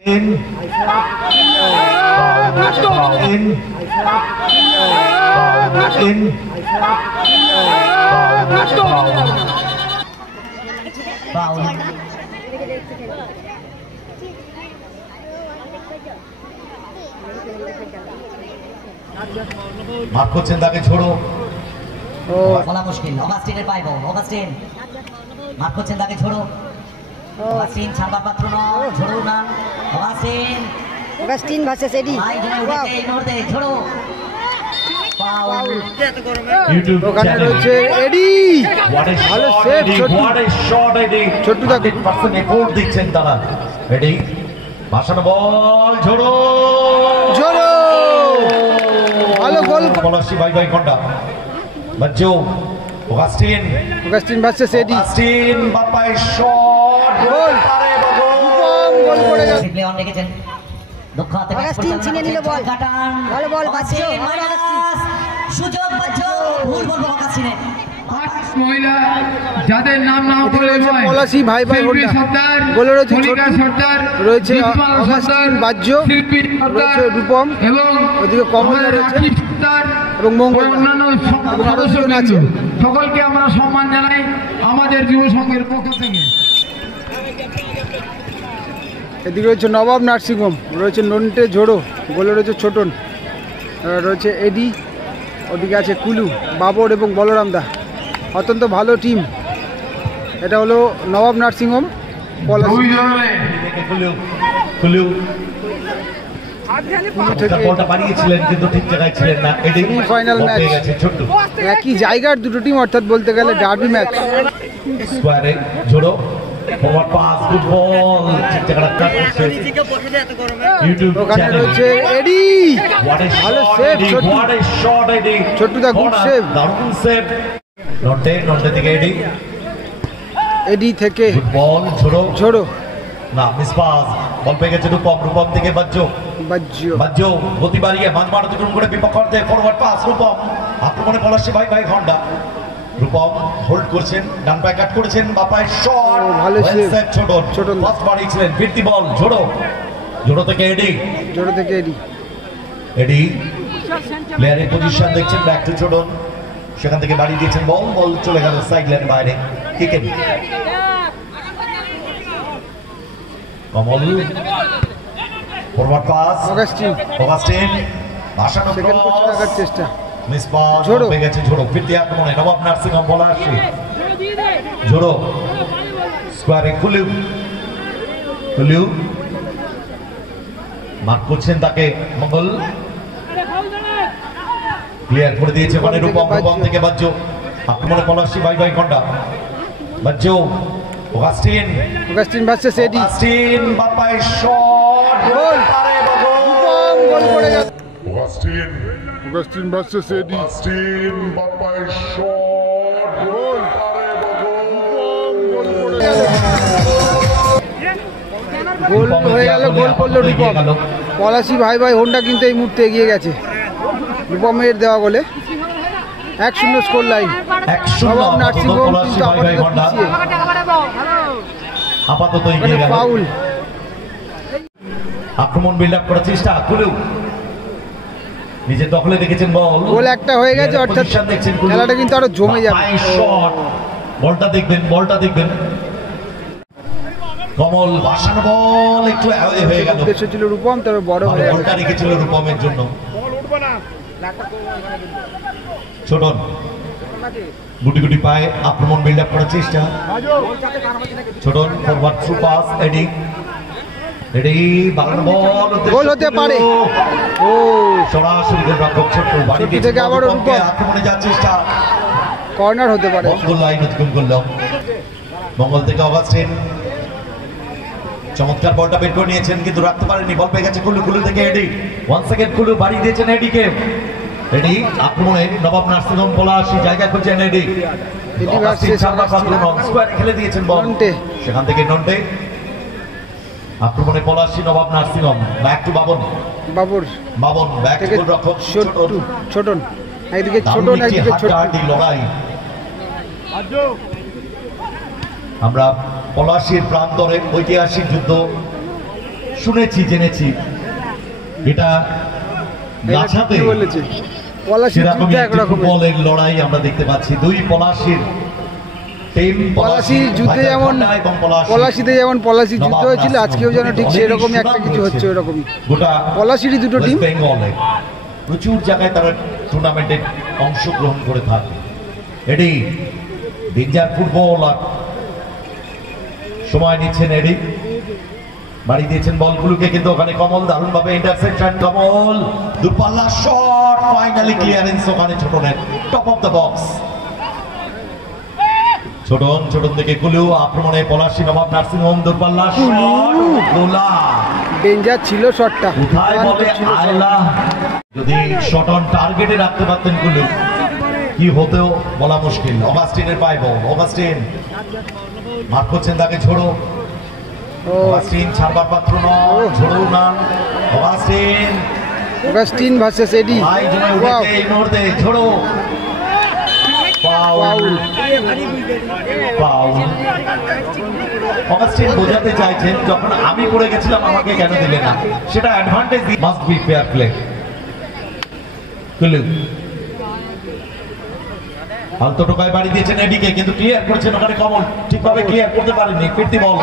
in Marco चिंता के छोड़ो बोला मुश्किल ऑगस्टिन पाइबो ऑगस्टिन मार्को चिंता के छोड़ो ऑगस्टिन छाड़বার পাত্র না छोड़ो ना ऑगस्टिन वर्सेस एडी भाई जो उठे इग्नोर दे छोड़ो फाउल ওখানে রয়েছে এডি ভালো save what a shot Eddie Chhotu দা 100% এফোর্ট দিচ্ছেন তারা এডি ভাসানো বল ঝোড়ো ঝোড়ো ভালো গোল পলাশী ভাই ভাই ঘন্টা বাজ্জো অগাস্টিন ভার্সেস এডি অগাস্টিন বাপাই শট গোল গোল করে গেল প্লে অন রেখেছেন দক্ষ হাতে অগাস্টিন ছিনে নিল বল কাটান ভালো বল বাজ্জো সুযোগ বাজ্জো ভুল বল অগাস্টিনে মহিলা যাদের নাম না বলে নয় পলাশী ভাই ভাই হোন্ডা গোলে রয়েছে রয়েছে অগাস্টিন বাজ্জো রয়েছে রূপম এবং ওদিকে কমলা রয়েছে এবং মঙ্গল অন্যান্য সদস্যগণ আছে সকলকে আমরা সম্মান জানাই আমাদের যুব সংঘের পক্ষ থেকে। এদিকে রয়েছে নবাব নার্সিংহোম রয়েছে নন্টে ঝোড়ো গোলে রয়েছে ছোটন রয়েছে এডি ওদিকে আছে কুলু বাবর এবং বলরাম দা অত্যন্ত ভালো টিম এটা হলো নবাব নার্সিংহোম পলাশী ফাইনাল ম্যাচ একই জায়গার দুটো টিম অর্থাৎ বলতে গেলে ডার্বি ম্যাচ স্কোয়ারে ঝোড়ো ফরওয়ার্ড পাস গুড বল ঠিক জায়গাটা কাট করছে ইউটিউব ওখানে রয়েছে এডি ভালো save what a shot Eddie Chhotu দা গুড সেভ দারুণ সেভ নন্টে থেকে এডি থেকে গুড বল ঝোড়ো ঝোড়ো না মিস পাস বল পেয়ে গেছে রূপম থেকে বাজ্জো গতি বাড়িয়ে মাঝমাঠ অতিক্রম করে বিপক্ষে ফরওয়ার্ড পাস রূপম আক্রমণে পলাশী ভাই ভাই ঘন্টা রূপম হোল্ড করছেন ডান পায়ে কাট করেছেন বাপায় শট ভালো সেভ ছোটন ফার্স্ট বাড়িয়েছিলেন ফিরতি বল ঝোড়ো থেকে এডি প্লেয়ারের পজিশন দেখছেন ব্যাক টু ছোটন সেখান থেকে বাড়ি দিয়েছেন বল চলে গেল সাইড লাইন বাইরে কিকেন কমল ফরওয়ার্ড পাস অগাস্টিন ভাসানো ক্রস চেষ্টা মিস পাস হয়ে গেছে ঝোড়ো ফিরতি আক্রমণে নবাব নার্সিংহোম বলা আসছে ঝোড়ো স্কোয়ারে কুলু মার্ক করছেন তাকে মঙ্গল ক্লিয়ার করে দিয়েছে মানে রূপম থেকে বাজ্জো আক্রমণে পলাশী ভাই ভাই ঘন্টা বাজ্জো অগাস্টিন ভার্সেস এডি অগাস্টিন বাপাই শট গোল রূপম গোল করে গেল অগাস্টিন ভার্সেস এডি অগাস্টিন বাপাই শট গোল গোল হয়ে গেল গোল করলো রূপম পলাশী ভাই ভাই হোন্ডা কিন্তু এই মুহূর্তে এগিয়ে গেছে রূপমের দেওয়া গোলে 1-0 স্কোর লাইন নবাব নার্সিংহোম কিন্তু আপাতত এগিয়ে গেল ফাউল আক্রমণ বিল্ড আপ করার চেষ্টা কুলু নিজে দখলে রেখেছেন গোল একটা হয়ে গেছে অর্থাৎ খেলাটা কিন্তু আরো জমে যাবে শট বলটা দেখবেন কমল ভাসানো বল একটু হয়ে গেল ছিল রূপম তবে বড় হয়ে গেল বলটা রেখেছিল রূপমের জন্য ছোটন গুটি পায়ে আক্রমণ বিল্ড আপ করার চেষ্টা ছোটন ফরওয়ার্ড থ্রু পাস এডি বাগানো বল গোল হতে পারে ও সরাসরি গোলরক্ষক ছোট্ট বাড়ি থেকে আবার আক্রমণে যাওয়ার চেষ্টা কর্নার হতে পারে গোল লাইন অতিক্রম করল মঙ্গল থেকে অগাস্টিন চমৎকার বলটা বের করে নিয়েছেন কিন্তু রাখতে পারেননি বল পেয়ে গেছে কুলু থেকে এডি 1 সেকেন্ড কুলু বাড়ি দিয়েছেন এডিকে এডি আক্রমণে নবাব নার্সিংহোম পলাশী জায়গা খুঁজছেন এডি স্কোয়ারে খেলে দিয়েছেন বল সেখান থেকে নন্টে আক্রমণে Palashi Nawab nursing home back to Babon back to গোলরক্ষক ছোটন একদিকে ছোটন একদিকে ছোট লড়াই আমরা পলাশীর প্রান্তরে ঐতিহাসিক যুদ্ধ শুনেছি জেনেছি এটা গাছাতে কি বলেছে পলাশির যুদ্ধ সেরকমই একটি একরকম ফুটবলের লড়াই আমরা দেখতে পাচ্ছি। দুই পলাশির টিম, পলাশির যুদ্ধে যেমন এবং পলাশিতে যেমন পলাশির যুদ্ধ হয়েছিল, আজকেও যেন ঠিক সেরকমই একটা কিছু হচ্ছে ওরকমই। গোটা পলাশিরই দুটো টিম। ওয়েস্ট বেঙ্গলে প্রচুর জায়গায় তারা টুর্নামেন্টে অংশগ্রহণ করে থাকে। এটি ডেঞ্জার ফুটবলার, সময় নিচ্ছেন এডি, বাড়ি দিয়েছেন বলগুলোকে, কিন্তু ওখানে কমল দারুণ ভাবে ইন্টারসেপশন, কমল দূরপাল্লা শট, ফাইনালি ক্লিয়ারেন্স ওখানে ছোটনের top of the box. Chhoton থেকে কুলু, আক্রমণে পলাশী নবাব নার্সিং হোম, দূরপাল্লা শট, গোলা ডেঞ্জার ছিল শটটা, কোথায় বলে আয়লা। যদি শট অন টার্গেটে রাখতে পারতেন কুলু, কি হতেও বলা মুশকিল। অগাস্টিনের পায় বল, অগাস্টিন মার করছেন তাকে ছোড়ো, অগাস্টিন ছাড়বার পাত্র নয়, ছোড়ো না অগাস্টিন, অগাস্টিন ভার্সেস এডি। ভাই জমে উঠেছে এই মুহূর্তে, ছোড়ো, ফাউল ফাউল। অগাস্টিন বোঝাতে চাইছেন যখন আমি পড়ে গেছিলাম আমাকে কেন দিলে না, সেটা advantage, must be fair play. Kulu আলতো টোকায় বাড়ি দিয়েছেন এডিকে, কিন্তু ক্লিয়ার করেছেন ওখানে কমল, ঠিকভাবে ক্লিয়ার করতে পারেননি। ফিরতি বল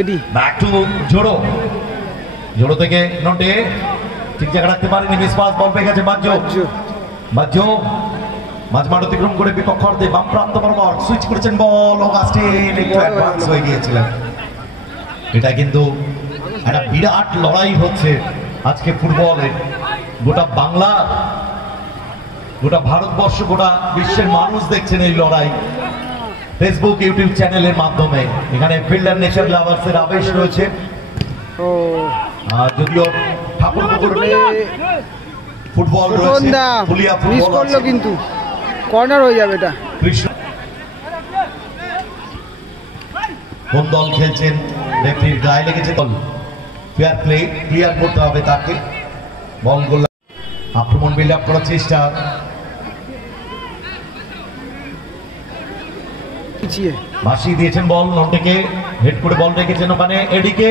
এডি ব্যাক টু ঝোড়ো থেকে নটে, ঠিক জায়গা রাখতে পারেনি, মিস পাস, বল পেয়ে গেছে বাজ্য মাঝমাঠ অতিক্রম করে বিপক্ষার্থে বাম প্রান্ত বরাবর সুইচ করেছেন বল, অগাস্টিন একটু অ্যাডভান্স হয়ে গিয়েছিলেন। এটা কিন্তু একটা বিরাট লড়াই হচ্ছে আজকে ফুটবলে, গোটা বাংলা, গোটা ভারতবর্ষ, গোটা বিশ্বের মানুষ দেখছেন এই লড়াই ফেসবুক ইউটিউব চ্যানেলের মাধ্যমে। এখানে ফিল্ডার নেচার লাভার্সের আবেশ রয়েছে, আর যদিও ঠাকুরপুকুরে ফুটবল রয়েছে, ফুলিয়া মিস ফুটবল করলো, কিন্তু কর্নার হয়ে যাবে এটা। কৃষ্ণ কোন দল খেলছেন, রেফারির গায়ে লেগেছে, দল ফেয়ার প্লে, ক্লিয়ার করতে হবে তাকে। বল গোল, আক্রমণ বিল্ড আপ করার চেষ্টা, ভাসিয়ে দিয়েছেন বল, নটেকে হেড করে বল রেখেছেন ওখানে এডিকে,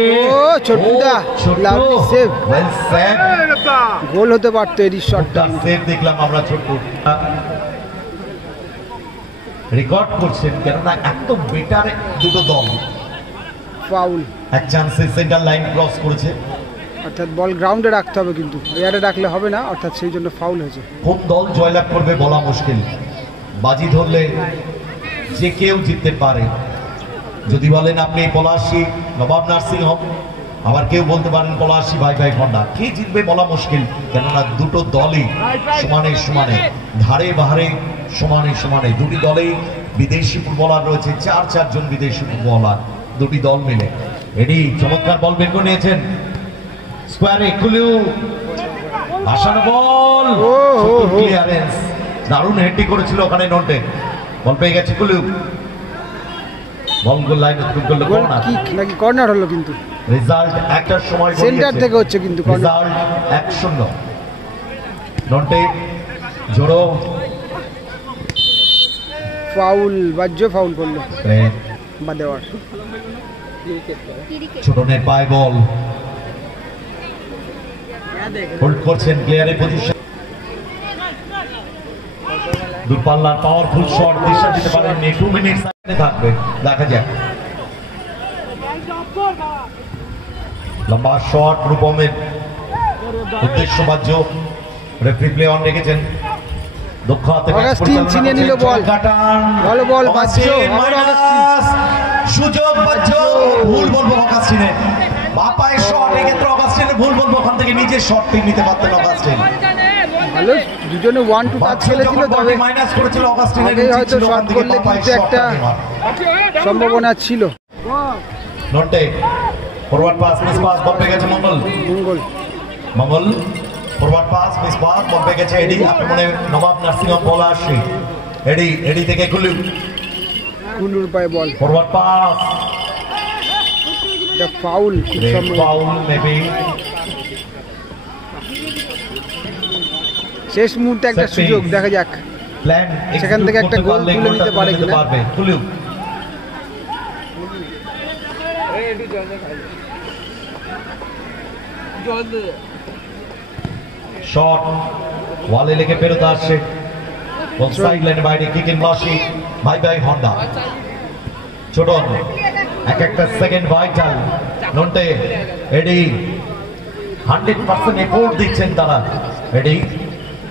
গোল হতে পারতো এডির শটটা, সেভ দেখলাম আমরা। ছোট্ট রেকর্ড করছেন, কেননা এত বেটার দুটো দল। ফাউল, এক চান্সে সেন্টার লাইন ক্রস করেছে, অর্থাৎ বল গ্রাউন্ডে রাখতে হবে, কিন্তু এয়ারে রাখলে হবে না, অর্থাৎ সেই জন্য ফাউল হয়েছে। কোন দল জয়লাভ করবে বলা মুশকিল, বাজি ধরলে যে কেউ জিততে পারে। যদি বলেন আপনি পলাশী নবাব নার্সিং হোম, আবার কেউ বলতে পারেন পলাশী ভাই খন্ডা, কে জিতবে বলা মুশকিল, কেননা দুটো দলই সমানে ধারে বাহারে সমানে দুটি দলেই বিদেশি ফুটবলার রয়েছে, চারজন বিদেশি ফুটবলার দুটি দল মিলে। এটি চমৎকার বল বের করে নিয়েছেন স্কোয়ারে, কুলু ভাসানো বল, ক্লিয়ারেন্স, দারুণ হেডটি করেছিল ওখানে নটে, বল পেয়ে গেছে কুলু, বল গোল লাইন অতিক্রম করলো, কর্নার হলো, কিন্তু রেজাল্ট একটা সময় সেন্টার থেকে হচ্ছে, কিন্তু রেজাল্ট 1-0। নটে জোড়ো ফাউল, বাজ্য ফাউল করলো বাদেওয়ার। ছোটনের পায় বল, হোল্ড করছেন প্লেয়ারের পজিশন, দূরপাল্লার পাওয়ারফুল শট দিশা দিতে পারেননি, 2 মিনিট থাকবে, দেখা যাক। লম্বা শট রূপমের, উদ্দেশ্যবাজ্য, রেফারি প্লে অন রেখেছেন, দক্ষ হাতে সুযোগ বাজ্য, ভুল বলবো অগাস্টিনের, বাপায় শট, এক্ষেত্রে অগাস্টিনের ভুল বলবো, ওখান থেকে নিজের শটটি নিতে পারতেন অগাস্টিন। ভালো দুজনে 1-2 টাচ খেলেছিল, তবে মাইনাস করেছিল অগাস্টিনের, হয়তো শট করলে কিন্তু একটা সম্ভাবনা ছিল। নটে ফরওয়ার্ড পাস, মিস পাস, বল পেয়ে গেছে মঙ্গল ফরওয়ার্ড পাস, মিস পাস, বল পেয়ে গেছে এডি, আক্রমণে নবাব নার্সিং হোম পলাশী, এডি থেকে কুলুর পায়ে বল, ফরওয়ার্ড পাস, ফাউল, মেবি শেষ মুহূর্তে একটা সুযোগ, দেখা যাক সেখান থেকে একটা গোল তুলে নিতে পারে কিনা। শট ওয়ালে লেগে ফেরত আসছে সাইড লাইনের বাইরে কিকিং মাসি ভাই ভাই হন্ডা ছোটন এক একটা সেকেন্ড ভাইটাল নন্টে এডি 100% এফোর্ট দিচ্ছেন তারা এডি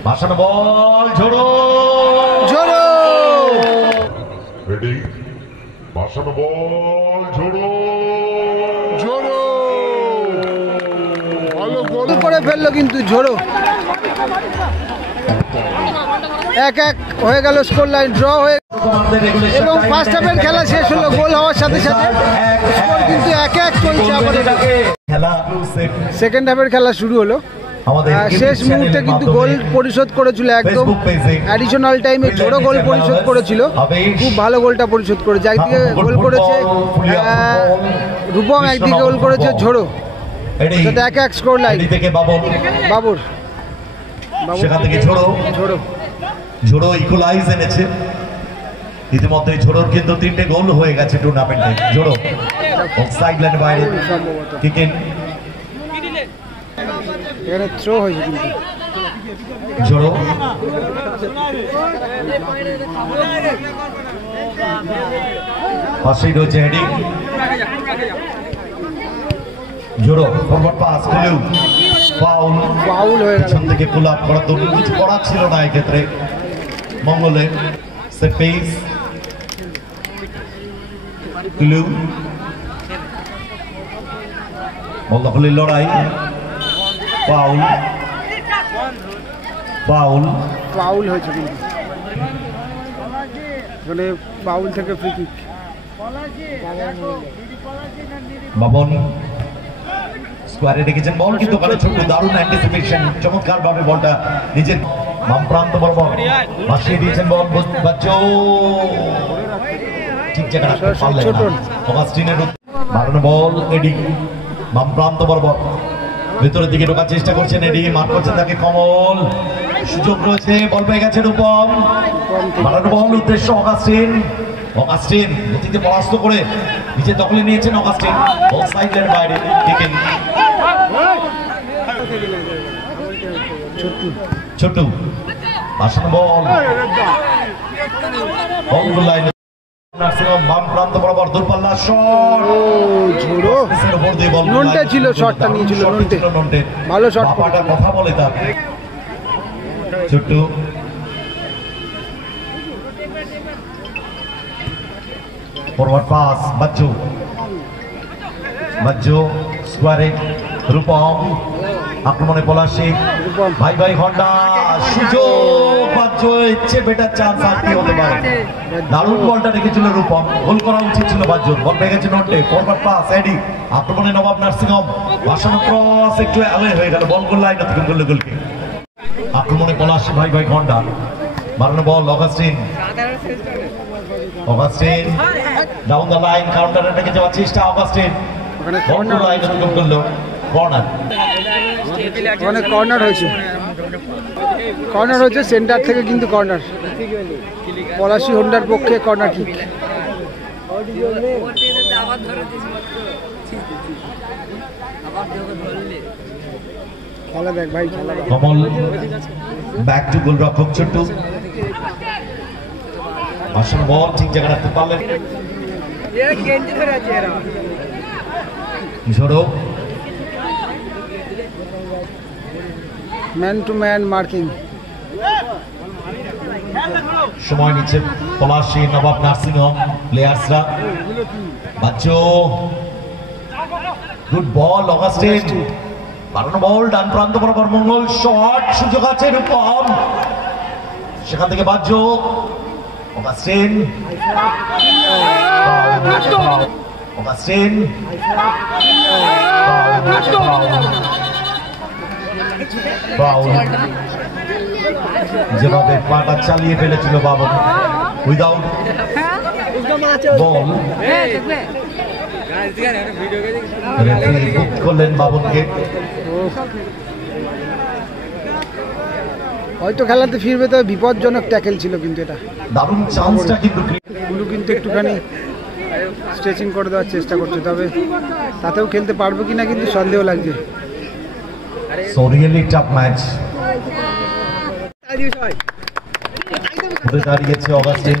ভাসানো বল ঝোড়ো ঝোড়ো রেডি ভাসানো বল ঝোড়ো ঝোড়ো ভালো গোল করে ফেললো কিন্তু ঝোড়ো 1-1 হয়ে গেল স্কোর লাইন ড্র হয়ে এবং ফার্স্ট হাফের খেলা শেষ হলো গোল হওয়ার সাথে সাথে স্কোর কিন্তু 1-1 চলছে আপাতত সেকেন্ড হাফের খেলা শুরু হলো শেষ মুহূর্তে কিন্তু গোল পরিশোধ করেছিল একদম অ্যাডিশনাল টাইমে ছোট গোল পরিশোধ করেছিল খুব ভালো গোলটা পরিশোধ করেছে একদিকে গোল করেছে রূপম একদিকে গোল করেছে ঝোড়ো 1-1 স্কোর লাইন বাবুর সেখান থেকে ঝোড়ো ঝোড়ো ঝোড়ো ইকুয়ালাইজ এনেছে ইতিমধ্যে ঝোড়োর কিন্তু 3টে গোল হয়ে গেছে টুর্নামেন্টে ঝোড়ো সাইড লাইনের বাইরে কিকিং এখানে থ্রো হয়েছে কিন্তু ঝোড়ো পাশেই রয়েছে হেডিং ঝোড়ো ফরওয়ার্ড পাস কুলু ফাউল ফাউল হয়ে গেল পিছন থেকে পুল আপ করা তো কিছু করার ছিল না এক্ষেত্রে মঙ্গলের সেট পিস কুলু মঙ্গলের লড়াই ফাউল ফাউল ফাউল হয়েছে কিন্তু এখানে ফাউল থেকে ফ্রি কিক বাবন স্কোয়ারে রেখেছেন বল কিন্তু ওখানে ছোট দারুণ অ্যান্টিসিপেশন চমৎকার ভাবে বলটা নিজের বাম প্রান্ত বরাবর ভাসিয়ে দিয়েছেন বল বাচ্চো ঠিক জায়গাটা পারলেন না অগাস্টিনের মারানো বল এডি বাম প্রান্ত বরাবর ভেতরের দিকে ঢোকার চেষ্টা করছেন এডি মার করছেন তাকে কমল সুযোগ রয়েছে বল পেয়ে গেছে রূপম মারানো বল উদ্দেশ্য অগাস্টিন অগাস্টিন গতিতে পরাস্ত করে নিচে দখলে নিয়েছেন অগাস্টিন বল সাইড লাইনের বাইরে কিকিং ছোট ভাসানো বল বল লাইন বাম প্রান্ত বরাবর দূরপাল্লা শট ঝোড়ো নন্টে ছিল শটটা নিয়েছিল নন্টে ভালো শট বাপাটা কথা বলে তার ছোট ফরওয়ার্ড পাস বাচ্চু বাচ্চু স্কোয়ারে রূপম আক্রমণে পলাশি ভাই ভাই হন্ডা সুযোগ বাচ্চু ইচ্ছে বেটার চান্স আর কি হতে পারে দারুণ বলটা রেখেছিল রূপম গোল করা উচিত ছিল বাচ্চুর বল পেয়ে গেছে নন্টে ফরওয়ার্ড পাস এডি আক্রমণে নবাব নার্সিংহোম ভাসানো ক্রস একটু অ্যাওয়ে হয়ে গেল বল গোল লাইন থেকে গোল গোলকে আক্রমণে পলাশি ভাই ভাই হন্ডা মারানো ball Augustine Augustine down the line counter অ্যাটাকে যাওয়ার চেষ্টা অগাস্টিন কর্নার লাইন অতিক্রম করলো কর্নার ওখানে কর্নার হয়েছে সেন্টার থেকে কিন্তু কর্নার পলাশি হোন্ডার পক্ষে কর্নার কিক খেলা দেখ ভাই খেলা কমল ব্যাক টু গোল রক্ষক ছোট্টু ভাসানো বল ঠিক জায়গা রাখতে পারলেন ঝোড়ো ম্যান টু ম্যান মার্কিং সময় নিচ্ছে পলাশি নবাব নার্সিংহোম প্লেয়ার্সরা বাচ্চো গুড বল অগাস্টিন বাড়ানো বল ডান প্রান্ত বরাবর মঙ্গল শট সুযোগ আছে রূপম সেখান থেকে বাচ্চো অগাস্টিন অগাস্টিন যেভাবে পাটা চালিয়ে ফেলেছিল বাবন উইদাউট বল করলেন বাবনকে হয়তো খেলাতে ফিরবে, তবে বিপজ্জনক ট্যাকেল ছিল কিন্তু এটা। দারুণ চান্সটা কিন্তু গুলু কিন্তু একটুখানি স্ট্রেচিং করে দেওয়ার চেষ্টা করছে, তবে তাতেও খেলতে পারবে কিনা কিন্তু সন্দেহ লাগছে। So really tough match. দাঁড়িয়েছে অগাস্টিন।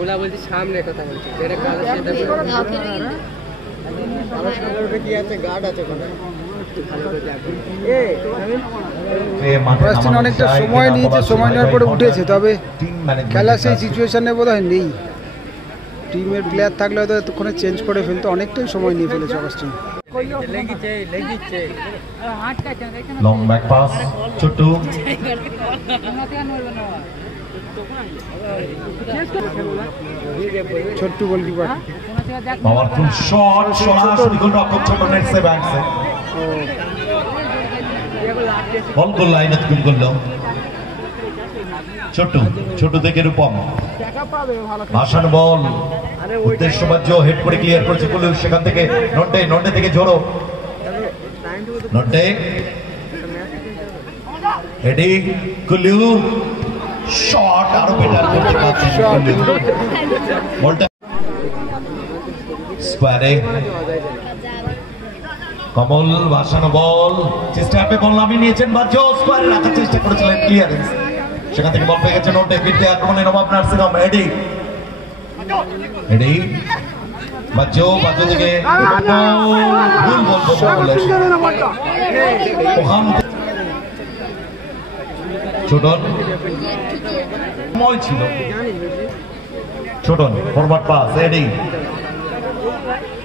ওলা বলছি সামনে কথা বলছি এটা কালো সেটা কি আছে গার্ড আছে অনেকটা সময় নিয়েছে, সময় নেওয়ার পরে উঠেছে, তবে খেলা সেই সিচুয়েশনে বোধ হয় নেই। টিমের প্লেয়ার থাকলে হয়তো এতক্ষণে চেঞ্জ করে ফেলতে, অনেকটাই সময় নিয়ে ফেলেছে Augustine. Long back pass Chhotu, Chhotu goalkeeper, powerful shot, সরাসরি গোলরক্ষক ছোটনের সেভ আসছে, বল গোল লাইনে গোল করলো ছোট্টু, ছোট্টু থেকে রূপম, ভাসান বল উদ্দেশ্য বাজ্য হেড করে ক্লিয়ার করেছে কুলু, সেখান থেকে নন্ডে, নন্ডে থেকে ঝোড়ো, নন্ডে হেডি কুলু, শট আরো বেটার করতে পারছেন কুলু, বলটা স্কোয়ারে কমল, ভাসানো বল চেষ্টা আপে বল নামিয়ে নিয়েছেন বাজ্য, স্কোয়ারে রাখার চেষ্টা করেছিলেন, ক্লিয়ারেন্স, সেখান থেকে বল পেয়ে গেছে নন্ডে, ফিরতে আক্রমণে নবাব নার্সিংহোম, হেডি হেডি বাজ্য, বাজ্য থেকে ভুল বলবো ছোটন, সময় ছিল ছোটন, ফরওয়ার্ড পাস হেডি,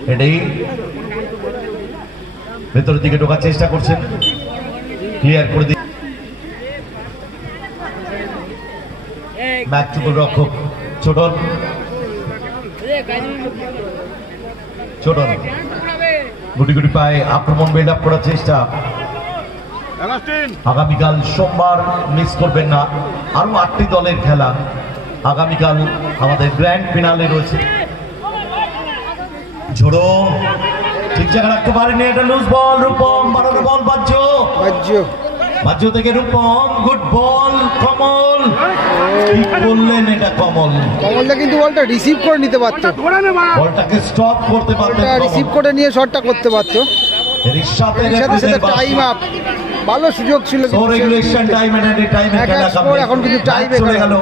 হেডি ভেতরের দিকে ঢোকার চেষ্টা করছেন, ক্লিয়ার করে দিয়ে ম্যাচ রক্ষক ছোটন, ছোটন গুটি গুটি পায়ে আক্রমণ বিল্ড আপ করার চেষ্টা। আগামীকাল সোমবার মিস করবেন না, আরো 8টি দলের খেলা আগামীকাল আমাদের গ্র্যান্ড ফিনালে রয়েছে। ঝোড়ো ঠিক জায়গা রাখতে পারেনি, এটা লুজ বল, রূপম বাড়ানো বল, বাজ্য বাজ্য থেকে রূপম, গুড বল, কমল কি বললেন, এটা কমল, কমলদা কিন্তু বলটা রিসিভ করে নিতে পারতো, বলটাকে স্টপ করতে পারতেন, রিসিভ করে নিয়ে শটটা করতে পারতো, টাইম আপ, ভালো সুযোগ ছিল, রেগুলেশন টাইম, এখন কিন্তু টাইম চলে গেল।